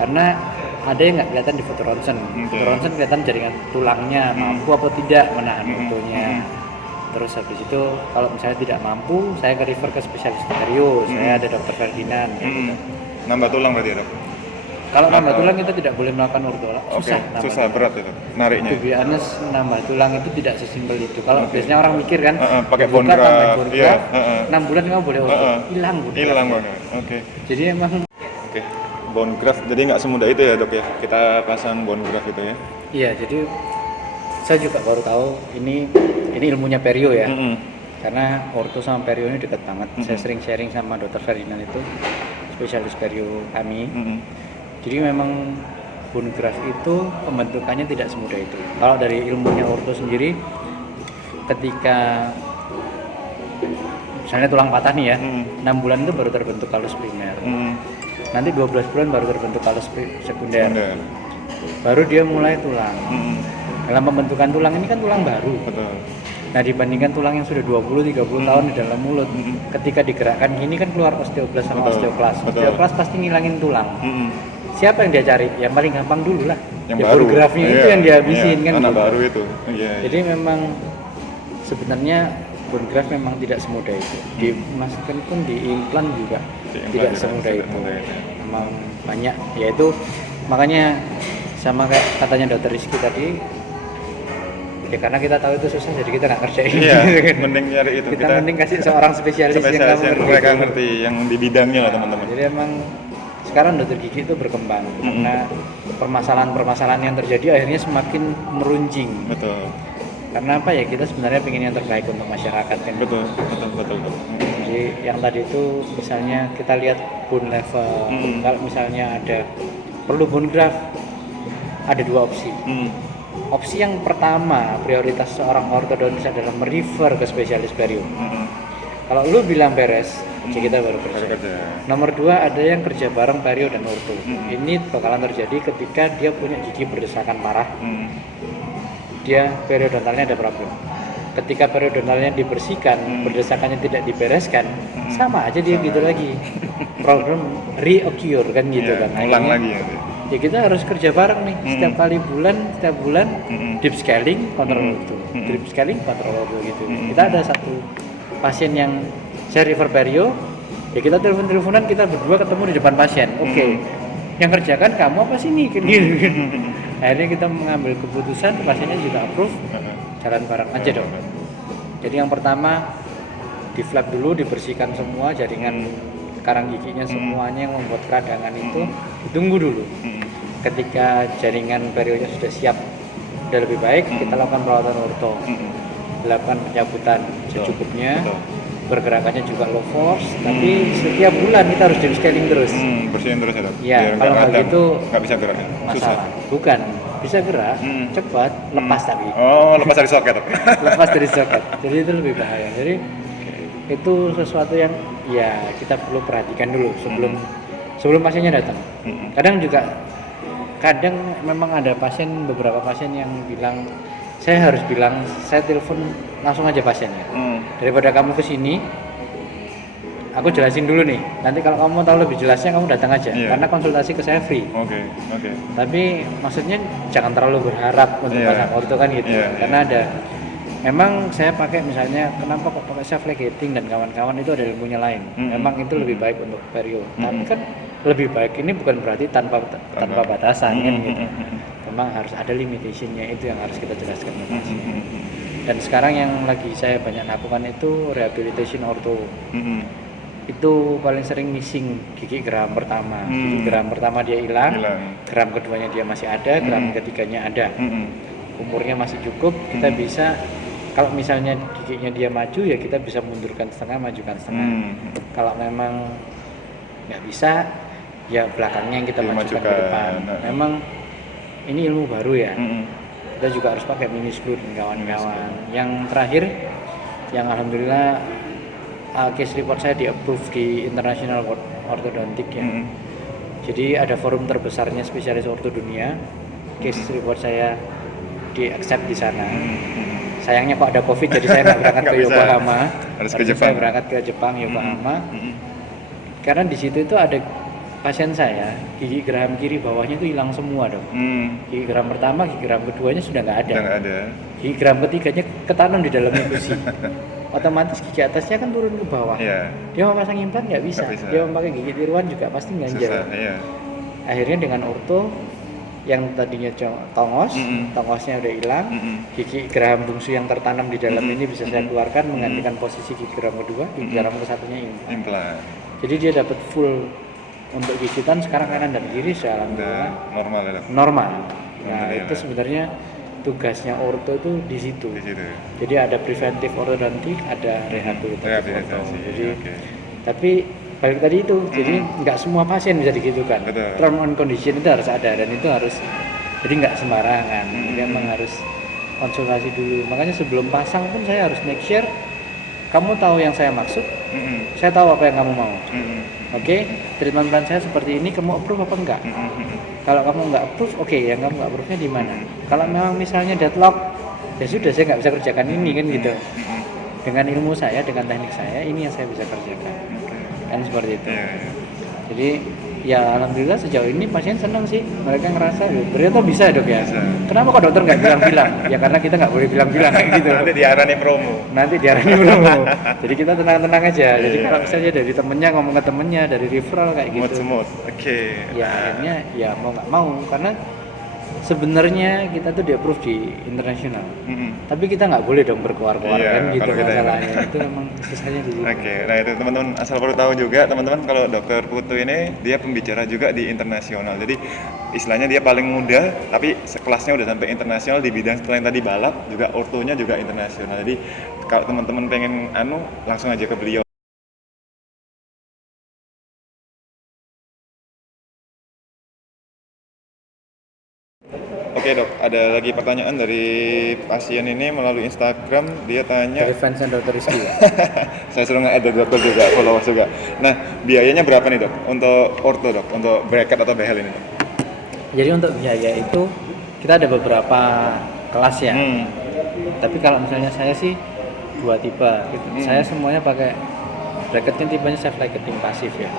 Karena ada yang nggak kelihatan di foto ronsen. Foto ronsen kelihatan jaringan tulangnya mampu apa tidak menahan fotonya. Terus habis itu kalau misalnya tidak mampu, saya ke refer ke spesialis perio. Saya ada dokter Ferdinand. Gitu. Nambah tulang berarti ya, dok? Kalau nambah tulang kita tidak boleh melakukan orto, susah berat itu nariknya. To be honest, nambah tulang itu tidak sesimpel itu. Kalau biasanya orang mikir kan, pakai bone graft, 6 bulan kamu boleh orto, hilang banget. Jadi emang bone graft, jadi nggak semudah itu ya dok ya, kita pasang bone graft itu ya? Iya, jadi saya juga baru tahu ini ilmunya perio ya. Karena orto sama perio ini dekat banget. Saya sering sharing sama dokter Ferdinand itu, spesialis perio kami. Jadi memang bone graft itu pembentukannya tidak semudah itu. Kalau dari ilmunya orto sendiri, ketika misalnya tulang patah nih ya, 6 bulan itu baru terbentuk kalus primer. Nanti 12 bulan baru terbentuk kalus sekunder. Baru dia mulai tulang. Dalam pembentukan tulang ini kan tulang baru. Nah dibandingkan tulang yang sudah 20-30 tahun di dalam mulut, ketika digerakkan ini kan keluar osteoblas sama osteoklas. Osteoklas pasti ngilangin tulang. Siapa yang dia cari? Yang paling gampang dulu lah. Yang baru. Grafnya itu yang dihabisin kan. Anak gitu. baru itu. Jadi memang sebenarnya bone graft memang tidak semudah itu. Dimasukkan pun di implan juga tidak semudah itu. Memang banyak. Yaitu makanya sama kayak katanya dokter Rizky tadi. Ya karena kita tahu itu susah jadi kita nggak kerjain. Iya, mending nyari itu. Kita mending kasih seorang spesialis yang mereka ngerti, yang di bidangnya lah teman-teman. Jadi emang sekarang dokter gigi itu berkembang karena permasalahan-permasalahan yang terjadi akhirnya semakin meruncing. Betul. Karena apa ya, kita sebenarnya pengen yang terbaik untuk masyarakat kan. Betul. Jadi yang tadi itu misalnya kita lihat bone level. Kalau misalnya ada perlu bone graft, ada 2 opsi. Opsi yang pertama, prioritas seorang ortodontis adalah merefer ke spesialis perio. Kalau lu bilang beres, kita baru kerja. Nomor 2, ada yang kerja bareng perio dan orto. Ini bakalan terjadi ketika dia punya gigi berdesakan parah. Dia periodontalnya ada problem. ketika periodontalnya dibersihkan, berdesakannya tidak dibereskan, sama aja dia gitu lagi. Problem reoccur kan gitu Iya, kan. ulang Akhirnya, lagi ya. ya kita harus kerja bareng nih. Setiap bulan deep scaling kontrol ortho. Deep scaling kontrol ortho gitu. Kita ada satu pasien yang saya refer perio, ya kita teleponan, kita berdua ketemu di depan pasien. Oke. Yang kerjakan kamu apa sih nih kan gitu. Akhirnya kita mengambil keputusan, pasiennya juga approve, jalan bareng aja dong. Jadi yang pertama di flap dulu, dibersihkan semua jaringan karang giginya semuanya yang membuat keradangan itu ditunggu dulu. Ketika jaringan perionya sudah siap, sudah lebih baik, kita lakukan perawatan orto, lakukan pencabutan secukupnya, pergerakannya juga low force, tapi setiap bulan kita harus deep scaling terus. Bersihin terus ya dok. Ya, Biar kalau nggak nggak radang. gitu nggak bisa gerak ya. Susah. masalah. Bukan, bisa gerak, cepat, lepas tapi. Oh, lepas dari soket dok. Lepas dari soket. Jadi itu lebih bahaya. Jadi itu sesuatu yang ya kita perlu perhatikan dulu sebelum pasiennya datang. Kadang memang ada beberapa pasien yang bilang saya harus bilang, saya telepon langsung aja pasiennya. Daripada kamu kesini, aku jelasin dulu nih. Nanti kalau kamu mau tahu lebih jelasnya kamu datang aja. Karena konsultasi ke saya free. Oke. Tapi maksudnya jangan terlalu berharap untuk pasang orto kan gitu. Karena memang saya pakai misalnya kenapa kok pakai self ligating dan kawan-kawan itu ada ilmunya lain. Memang itu lebih baik untuk perio. Tapi kan lebih baik ini bukan berarti tanpa batasan kan gitu. Memang harus ada limitationnya, itu yang harus kita jelaskan ke pasien. Dan sekarang yang lagi saya banyak lakukan itu rehabilitation ortho. Itu paling sering missing gigi geram pertama. Gigi geram pertama dia hilang, geram keduanya dia masih ada, geram ketiganya ada. Umurnya masih cukup, kita bisa kalau misalnya giginya dia maju ya kita bisa mundurkan setengah, majukan setengah. Kalau memang nggak bisa, ya belakangnya yang kita majukan ke depan. Memang ini ilmu baru ya. Kita juga harus pakai mini screw dan kawan-kawan. Yang terakhir, yang alhamdulillah case report saya di-approve di International Orthodontic ya. Jadi ada forum terbesarnya spesialis orto dunia. Case report saya di-accept di sana. Sayangnya kok ada COVID jadi saya nggak berangkat ke Yokohama. Harus ke Jepang. Saya berangkat ke Jepang, Yokohama. Karena di situ itu ada pasien saya, gigi geram kiri bawahnya itu hilang semua dong. Gigi geram pertama, gigi geram keduanya sudah nggak ada. Gigi geram ketiganya ketanam di dalamnya gusi. Otomatis gigi atasnya kan turun ke bawah. Dia mau pasang implan nggak bisa. Dia mau pakai gigi tiruan juga pasti ganjal. Akhirnya dengan orto yang tadinya tongosnya udah hilang, gigi geraham bungsu yang tertanam di dalam ini bisa saya keluarkan menggantikan posisi gigi geram kedua, gigi geram kesatunya implan. Jadi dia dapat full untuk gigitan sekarang kanan dan kiri alhamdulillah normal. Nah itu sebenarnya tugasnya orto itu di situ. Jadi ada preventif ortodontik, ada rehabilitasi orto. Jadi tapi balik tadi itu, jadi nggak semua pasien bisa digitukan. Term and condition itu harus ada dan itu harus, jadi nggak sembarangan. Jadi memang harus konsultasi dulu. Makanya sebelum pasang pun saya harus make sure kamu tahu yang saya maksud, saya tahu apa yang kamu mau. Oke, treatment plan saya seperti ini, kamu approve apa enggak? Kalau kamu nggak approve, oke, yang kamu nggak approve-nya di mana? Kalau memang misalnya deadlock, ya sudah saya nggak bisa kerjakan ini kan gitu. Dengan ilmu saya, dengan teknik saya, ini yang saya bisa kerjakan. Kan seperti itu. Jadi ya alhamdulillah sejauh ini pasien senang sih, mereka ngerasa ternyata bisa dok ya. Kenapa kok dokter nggak bilang-bilang? Ya karena kita nggak boleh bilang-bilang kayak gitu. Nanti diarani promo. Jadi kita tenang-tenang aja. Jadi kalau misalnya dari temennya ngomong ke temennya, dari referral kayak gitu. Semut. Ya akhirnya ya mau nggak mau karena sebenarnya kita tuh di-approve di internasional. Tapi kita nggak boleh dong berkeluar-keluar kan gitu masalahnya. Itu memang susahnya di situ. Nah itu teman-teman asal perlu tahu juga teman-teman kalau Dokter Putu ini dia pembicara juga di internasional. Jadi istilahnya dia paling muda tapi sekelasnya udah sampai internasional di bidang selain tadi balap juga ortonya juga internasional. Jadi kalau teman-teman pengen langsung aja ke beliau. Oke dok, ada lagi pertanyaan dari pasien ini melalui Instagram. Dia tanya dari fansnya Dr. Rizky ya? Saya suruh nge-add dokter juga, followers juga. Nah, biayanya berapa nih dok? Untuk ortho dok, untuk bracket atau behel ini dok? Jadi untuk biaya itu kita ada beberapa kelas ya. Tapi kalau misalnya saya sih dua tipe gitu. Saya semuanya pakai bracketnya tipenya self lighting pasif ya.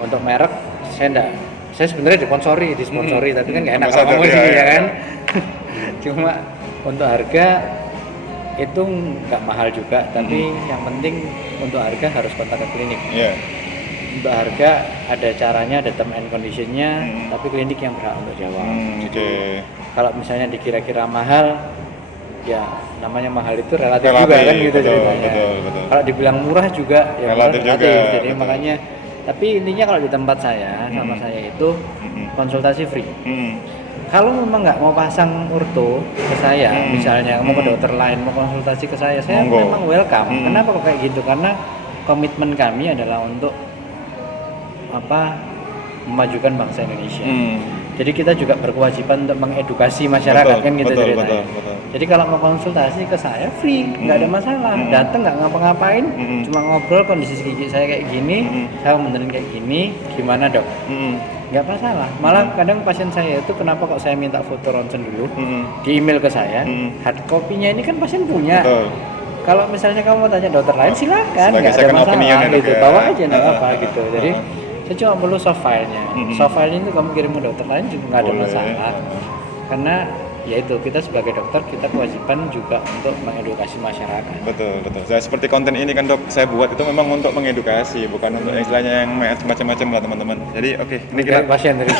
Untuk merek saya sebenarnya disponsori tapi kan nggak enak kalau ngomong gini ya kan. Cuma untuk harga itu nggak mahal juga, tapi yang penting untuk harga harus kontak ke klinik. Untuk harga ada caranya, ada term and conditionnya, tapi klinik yang berhak untuk jawab. Kalau misalnya dikira-kira mahal, ya namanya mahal itu relatif juga kan gitu ceritanya. Kalau dibilang murah juga ya relatif juga. Jadi makanya, tapi intinya kalau di tempat saya sama saya itu konsultasi free. Kalau memang nggak mau pasang orto ke saya, misalnya mau ke dokter lain, mau konsultasi ke saya memang welcome. Kenapa kok kayak gitu? Karena komitmen kami adalah untuk memajukan bangsa Indonesia. Jadi kita juga berkewajiban untuk mengedukasi masyarakat kan gitu ceritanya. Jadi kalau mau konsultasi ke saya free, nggak ada masalah. Datang nggak ngapa-ngapain, cuma ngobrol kondisi gigi saya kayak gini, saya benerin kayak gini, gimana dok? Nggak masalah. Malah kadang pasien saya itu kenapa kok saya minta foto ronsen dulu, di email ke saya, hard copy-nya ini kan pasien punya. Kalau misalnya kamu mau tanya dokter lain silakan, nggak ada masalah gitu, bawa aja nggak apa gitu. Jadi saya cuma perlu soft file-nya. Soft file-nya itu kamu kirim ke dokter lain juga nggak ada masalah. Karena ya itu kita sebagai dokter kita kewajiban juga untuk mengedukasi masyarakat. Betul. Saya seperti konten ini kan dok, saya buat itu memang untuk mengedukasi, bukan untuk istilahnya yang macam-macam lah teman-teman. Jadi oke, ini kita pasien dari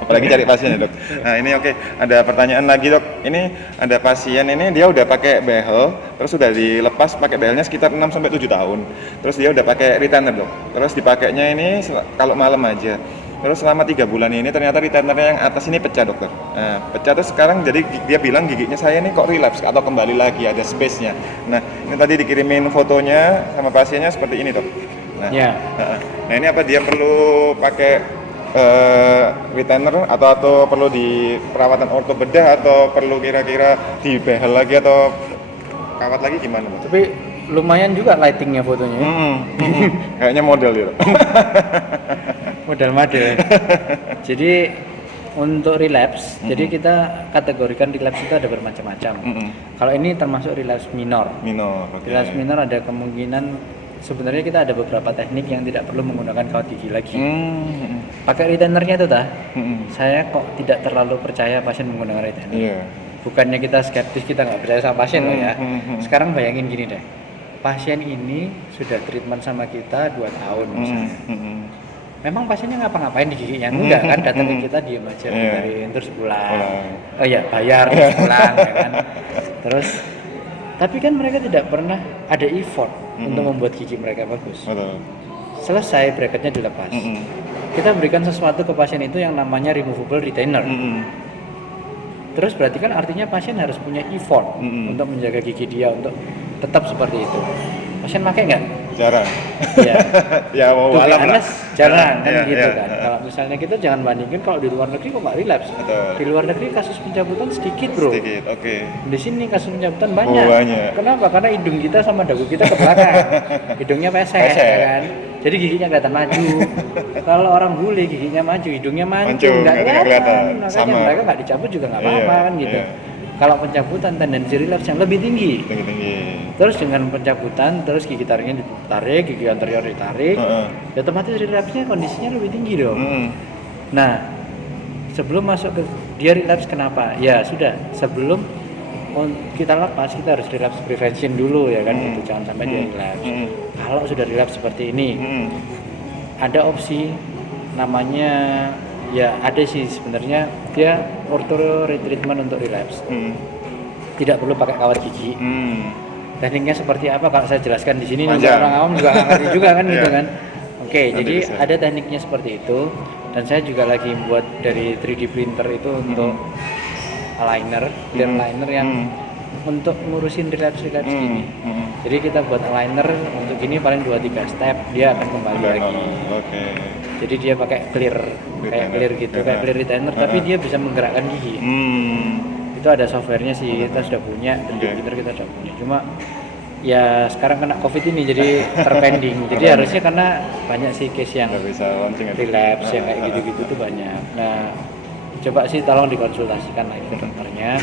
apalagi cari pasien ya dok. Nah ini oke, ada pertanyaan lagi dok. Ini ada pasien ini dia udah pakai behel, terus udah dilepas pakai behelnya sekitar 6-7 tahun. Terus dia udah pakai retainer dok. Terus dipakainya ini kalau malam aja. Terus selama 3 bulan ini ternyata retainernya yang atas ini pecah dokter. Nah pecah terus sekarang jadi dia bilang giginya saya ini kok relapse atau kembali lagi ada space-nya. Nah ini tadi dikirimin fotonya sama pasiennya seperti ini dok. Nah ini apa dia perlu pakai retainer atau perlu di perawatan orto bedah atau perlu kira-kira di behel lagi atau kawat lagi gimana dok? Tapi lumayan juga lightingnya fotonya. Kayaknya model gitu. Model. Jadi untuk relapse, jadi kita kategorikan relapse itu ada bermacam-macam. Kalau ini termasuk relapse minor. Relapse minor ada kemungkinan sebenarnya kita ada beberapa teknik yang tidak perlu menggunakan kawat gigi lagi. Pakai retainernya itu saya kok tidak terlalu percaya pasien menggunakan retainer. Bukannya kita skeptis, kita nggak percaya sama pasien loh ya. Sekarang bayangin gini deh, pasien ini sudah treatment sama kita 2 tahun misalnya. Memang pasiennya ngapa-ngapain di giginya? Enggak kan, datang ke kita diem aja, benerin terus pulang. Oh ya, bayar terus pulang ya kan. Terus tapi kan mereka tidak pernah ada effort untuk membuat gigi mereka bagus. Selesai bracketnya dilepas. Kita berikan sesuatu ke pasien itu yang namanya removable retainer. Terus berarti kan artinya pasien harus punya effort untuk menjaga gigi dia untuk tetap seperti itu. Pasien pakai nggak? Jarang. Ya mau alam lah. Jarang kan gitu kan. Kalau misalnya kita jangan bandingin kalau di luar negeri kok nggak relapse. Di luar negeri kasus pencabutan sedikit bro. Di sini kasus pencabutan banyak. Kenapa? Karena hidung kita sama dagu kita ke belakang. Hidungnya pesek. Kan. Jadi giginya kelihatan maju. Kalau orang bule giginya maju, hidungnya mancung, nggak kelihatan. Makanya mereka nggak dicabut juga nggak apa-apa kan gitu. Kalau pencabutan tendensi relapse yang lebih tinggi. Terus dengan pencabutan, terus gigi taringnya ditarik, gigi anterior ditarik, ya otomatis relapse-nya kondisinya lebih tinggi dong. Nah, sebelum masuk ke dia relapse kenapa? Ya sudah, sebelum kita lepas kita harus relapse prevention dulu ya kan, itu jangan sampai dia relapse. Kalau sudah relapse seperti ini, ada opsi namanya. Ya ada sih sebenarnya dia ortho retreatment untuk relapse. Tidak perlu pakai kawat gigi. Tekniknya seperti apa kalau saya jelaskan di sini orang awam juga nggak ngerti juga kan gitu kan. Oke, jadi ada tekniknya seperti itu dan saya juga lagi buat dari 3D printer itu untuk aligner, clear liner yang untuk ngurusin relapse gini. Jadi kita buat aligner untuk gini paling 2-3 step dia akan kembali lagi. Jadi dia pakai clear gitu, kayak clear retainer, tapi dia bisa menggerakkan gigi. Itu ada softwarenya sih, kita sudah punya, dan kita sudah punya. Cuma ya sekarang kena COVID ini jadi terpending. Jadi harusnya karena banyak sih case yang relapse yang kayak gitu-gitu tuh banyak. Nah, coba sih tolong dikonsultasikan lagi ke dokternya.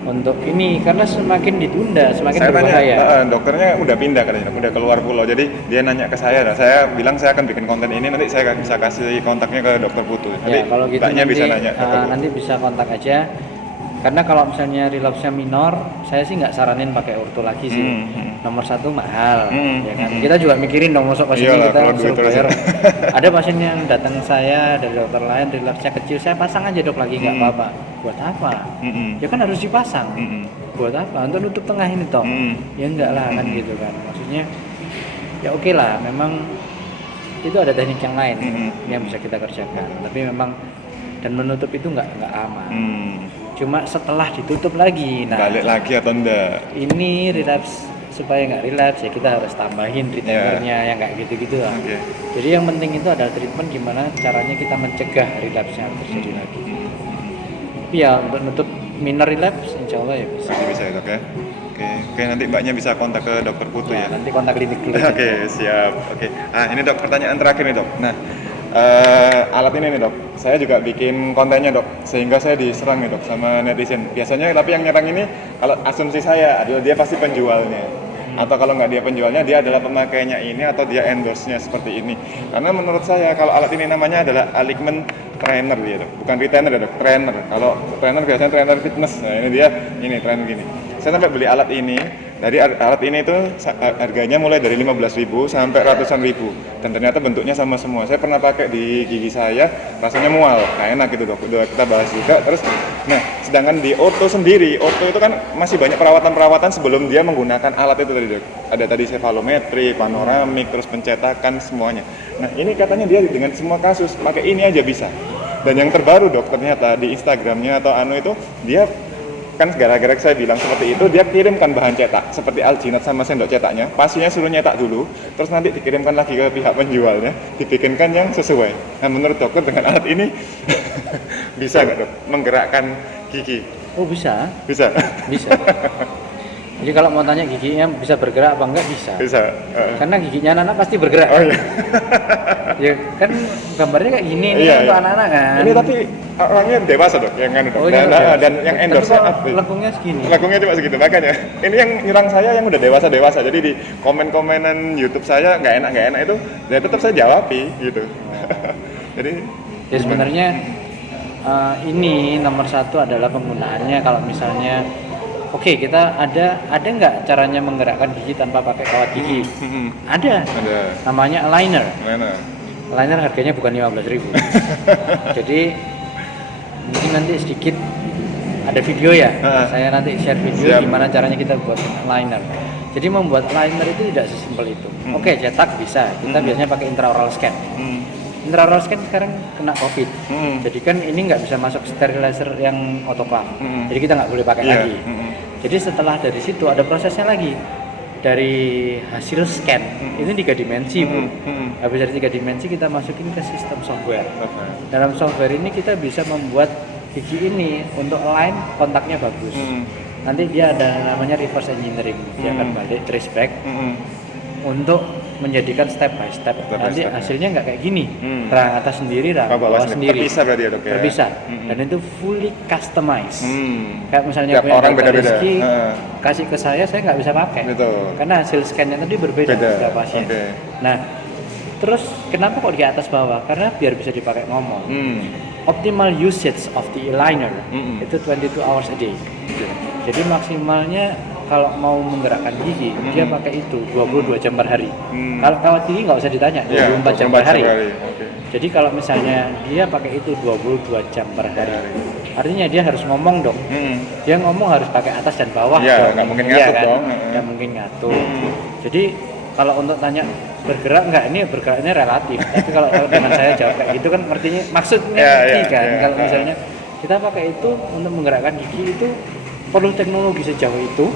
untuk ini karena semakin ditunda semakin Saya berbahaya. tanya, dokternya udah pindah katanya, udah keluar pulau. Jadi dia nanya ke saya, dan saya bilang saya akan bikin konten ini, nanti saya bisa kasih kontaknya ke dokter Putu. Nanti Ya, kalau gitu mbaknya nanti, bisa nanya dokter Putu. nanti bisa kontak aja. Karena kalau misalnya relapse-nya minor, saya sih nggak saranin pakai orto lagi sih. Nomor satu mahal, ya kan. Kita juga mikirin dong, masuk pasien Iyalah, kita kalau duit suruh terus bayar. ya. Ada pasien yang datang saya dari dokter lain, relapse-nya kecil, saya pasang aja dok lagi nggak apa-apa. Buat apa? Ya kan harus dipasang. Buat apa? Untuk nutup tengah ini toh. Ya enggak lah kan gitu kan. Maksudnya ya oke lah, memang itu ada teknik yang lain yang bisa kita kerjakan. Tapi memang dan menutup itu nggak aman. Cuma setelah ditutup lagi, nah Balik lagi atau enggak? ini relapse supaya nggak relapse ya kita harus tambahin retainernya yang nggak gitu-gitu lah. Oke. Jadi yang penting itu adalah treatment gimana caranya kita mencegah relapse-nya terjadi lagi. Tapi ya untuk nutup minor relapse insya Allah ya bisa. Bisa ya dok ya? Oke, nanti mbaknya bisa kontak ke dokter Putu ya? Nanti kontak klinik dulu. Oke, siap. Oke. Ini dok, pertanyaan terakhir nih dok. Nah, alat ini nih dok, saya juga bikin kontennya dok, sehingga saya diserang nih dok sama netizen. Biasanya tapi yang nyerang ini, kalau asumsi saya adalah dia pasti penjualnya, atau kalau nggak dia penjualnya, dia adalah pemakainya ini atau dia endorse-nya seperti ini. Karena menurut saya kalau alat ini namanya adalah alignment trainer dia dok, bukan retainer ya dok, trainer. Kalau trainer biasanya trainer fitness, nah ini dia, ini trainer gini. Saya sampai beli alat ini. Jadi alat ini itu harganya mulai dari 15.000 sampai ratusan ribu, dan ternyata bentuknya sama semua. Saya pernah pakai di gigi saya, rasanya mual, nggak enak gitu dok. Udah kita bahas juga. Terus, nah sedangkan di orto sendiri, orto itu kan masih banyak perawatan sebelum dia menggunakan alat itu tadi dok. Ada tadi cefalometri, panoramik, terus pencetakan semuanya. Nah ini katanya dia dengan semua kasus pakai ini aja bisa. Dan yang terbaru dok, ternyata di Instagramnya atau itu dia kan gara-gara saya bilang seperti itu, dia kirimkan bahan cetak seperti alginat sama sendok cetaknya, pasiennya suruh nyetak dulu, terus nanti dikirimkan lagi ke pihak penjualnya, dibikinkan yang sesuai. Nah menurut dokter dengan alat ini bisa nggak dok menggerakkan gigi? Oh bisa. Bisa. Jadi kalau mau tanya giginya bisa bergerak apa enggak, bisa. Karena giginya anak pasti bergerak. Oh iya. Ya kan gambarnya kayak gini nih Iya, untuk anak-anak kan. Ini tapi orangnya dewasa dok, yang kan dok. Oh, iya, Dan yang endorse lekungnya segini. Lekungnya cuma segitu, makanya ini yang nyerang saya yang udah dewasa. Jadi di komen-komenan YouTube saya nggak enak itu, ya tetap saya jawabi gitu. Jadi ya sebenarnya ini nomor satu adalah penggunaannya. Kalau misalnya oke, kita ada nggak caranya menggerakkan gigi tanpa pakai kawat gigi? Ada. Namanya aligner. Aligner harganya bukan 15.000. Jadi mungkin nanti sedikit ada video ya. Saya nanti share video gimana caranya kita buat aligner. Jadi membuat aligner itu tidak sesimpel itu. Oke, cetak bisa. Kita biasanya pakai intraoral scan. Intraoral scan sekarang kena COVID. Jadi kan ini nggak bisa masuk sterilizer yang autoclave. Jadi kita nggak boleh pakai lagi. Jadi setelah dari situ ada prosesnya lagi. Dari hasil scan ini 3 dimensi bro. Habis dari 3 dimensi kita masukin ke sistem software. Dalam software ini kita bisa membuat gigi ini untuk align kontaknya bagus. Nanti dia ada namanya reverse engineering. Dia akan balik trace back untuk menjadikan step by step. Nanti hasilnya nggak kayak gini. Rang atas sendiri, rang bawah sendiri. Terpisah berarti ya dok ya? Terpisah. Dan itu fully customized. Tiap Kayak misalnya orang beda-beda. Kasih ke saya nggak bisa pakai. Betul. Karena hasil scan-nya tadi berbeda setiap pasien. Nah, terus kenapa kok di atas bawah? Karena biar bisa dipakai ngomong. Optimal usage of the aligner itu 22 hours a day. Jadi maksimalnya kalau mau menggerakkan gigi, dia pakai itu 22 jam per hari. Kalau kawat gigi nggak usah ditanya, 24 jam per hari. Jadi kalau misalnya dia pakai itu 22 jam per hari, artinya dia harus ngomong dong. Dia ngomong harus pakai atas dan bawah dong. Nggak mungkin ngatur kan? dong. Nggak mungkin ngatur. Jadi kalau untuk tanya bergerak nggak, ini bergerak ini relatif. Tapi kalau dengan saya jawab kayak gitu kan artinya maksudnya kan. Kalau misalnya kita pakai itu untuk menggerakkan gigi itu perlu teknologi sejauh itu,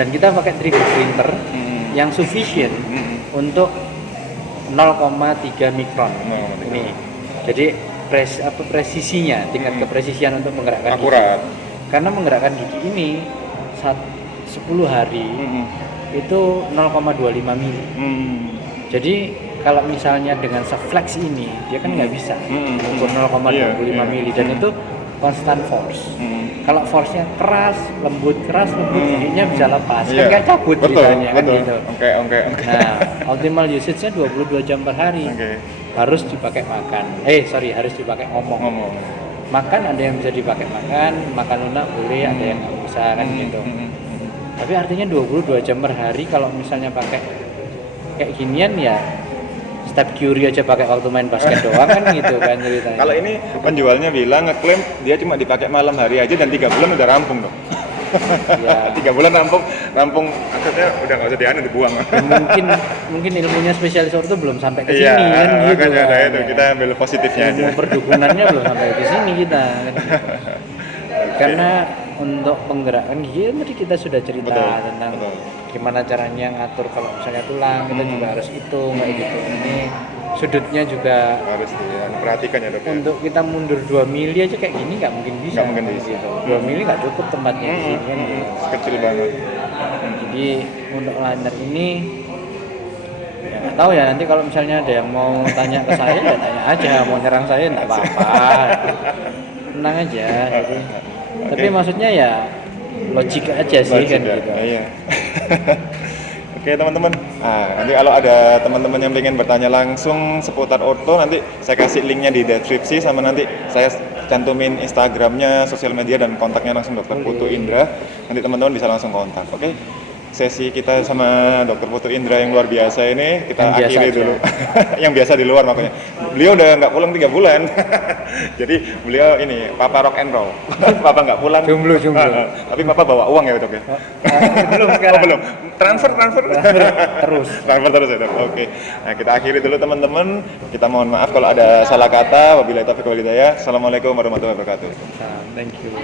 dan kita pakai 3D printer yang sufficient untuk 0,3 mikron ini. Jadi presisinya, tingkat kepresisian untuk menggerakkan akurat. Gigi. Karena menggerakkan gigi ini 10 hari itu 0,25 mili. Jadi kalau misalnya dengan seflex ini dia kan nggak bisa ukur 0,25 mili, dan itu constant force. Kalau force-nya keras, lembut, giginya bisa lepas. Iya. Kan nggak cabut Betul, ceritanya kan betul. gitu. Oke. Nah, optimal usage-nya 22 jam per hari. Oke. Harus dipakai makan. Harus dipakai ngomong. Makan ada yang bisa dipakai makan lunak boleh, ada yang nggak bisa kan gitu. Tapi artinya 22 jam per hari kalau misalnya pakai kayak ginian ya step Curry aja pakai waktu main basket doang kan gitu kan ceritanya. Kalau ini penjualnya bilang ngeklaim dia cuma dipakai malam hari aja dan 3 bulan udah rampung dong. Ya. 3 bulan rampung akhirnya udah nggak usah dianu dibuang. Ya, mungkin ilmunya spesialis orto belum sampai ke sini Iya, kan gitu. makanya kan. itu kita ambil positifnya aja. Ilmu perdukunannya belum sampai ke sini kita kan. Karena untuk penggerakan gigi tadi kita sudah cerita tentang gimana caranya ngatur kalau misalnya tulang kita juga harus hitung kayak gitu. Ini sudutnya juga Harus diperhatikan ya dok. untuk kita mundur 2 mili aja kayak gini nggak mungkin bisa. Nggak mungkin bisa. Gitu. 2 mili nggak cukup tempatnya di sini kan. Gitu. Kecil banget. Jadi untuk liner ini ya nggak tahu ya, nanti kalau misalnya ada yang mau tanya ke saya ya tanya aja, mau nyerang saya nggak apa-apa, tenang aja gitu. Tapi maksudnya ya logik aja sih kan gitu. Iya. Oke teman-teman, nanti kalau ada teman-teman yang ingin bertanya langsung seputar orto, nanti saya kasih linknya di deskripsi, sama nanti saya cantumin Instagramnya, sosial media dan kontaknya langsung Dr. Putu Indra. Nanti teman-teman bisa langsung kontak. Oke, sesi kita sama Dr. Putu Indra yang luar biasa ini kita Yang biasa akhiri aja. dulu. Yang biasa di luar makanya. Beliau udah nggak pulang 3 bulan. Jadi beliau ini Papa rock and roll. Papa nggak pulang. Jomblo. Tapi Papa bawa uang ya dok ya? Belum sekarang. Oh, belum. Transfer. Terus. Transfer terus ya dok. Oke. Nah kita akhiri dulu teman-teman. Kita mohon maaf kalau ada salah kata. Wabillahi taufiq wal hidayah. Assalamualaikum warahmatullahi wabarakatuh. Thank you.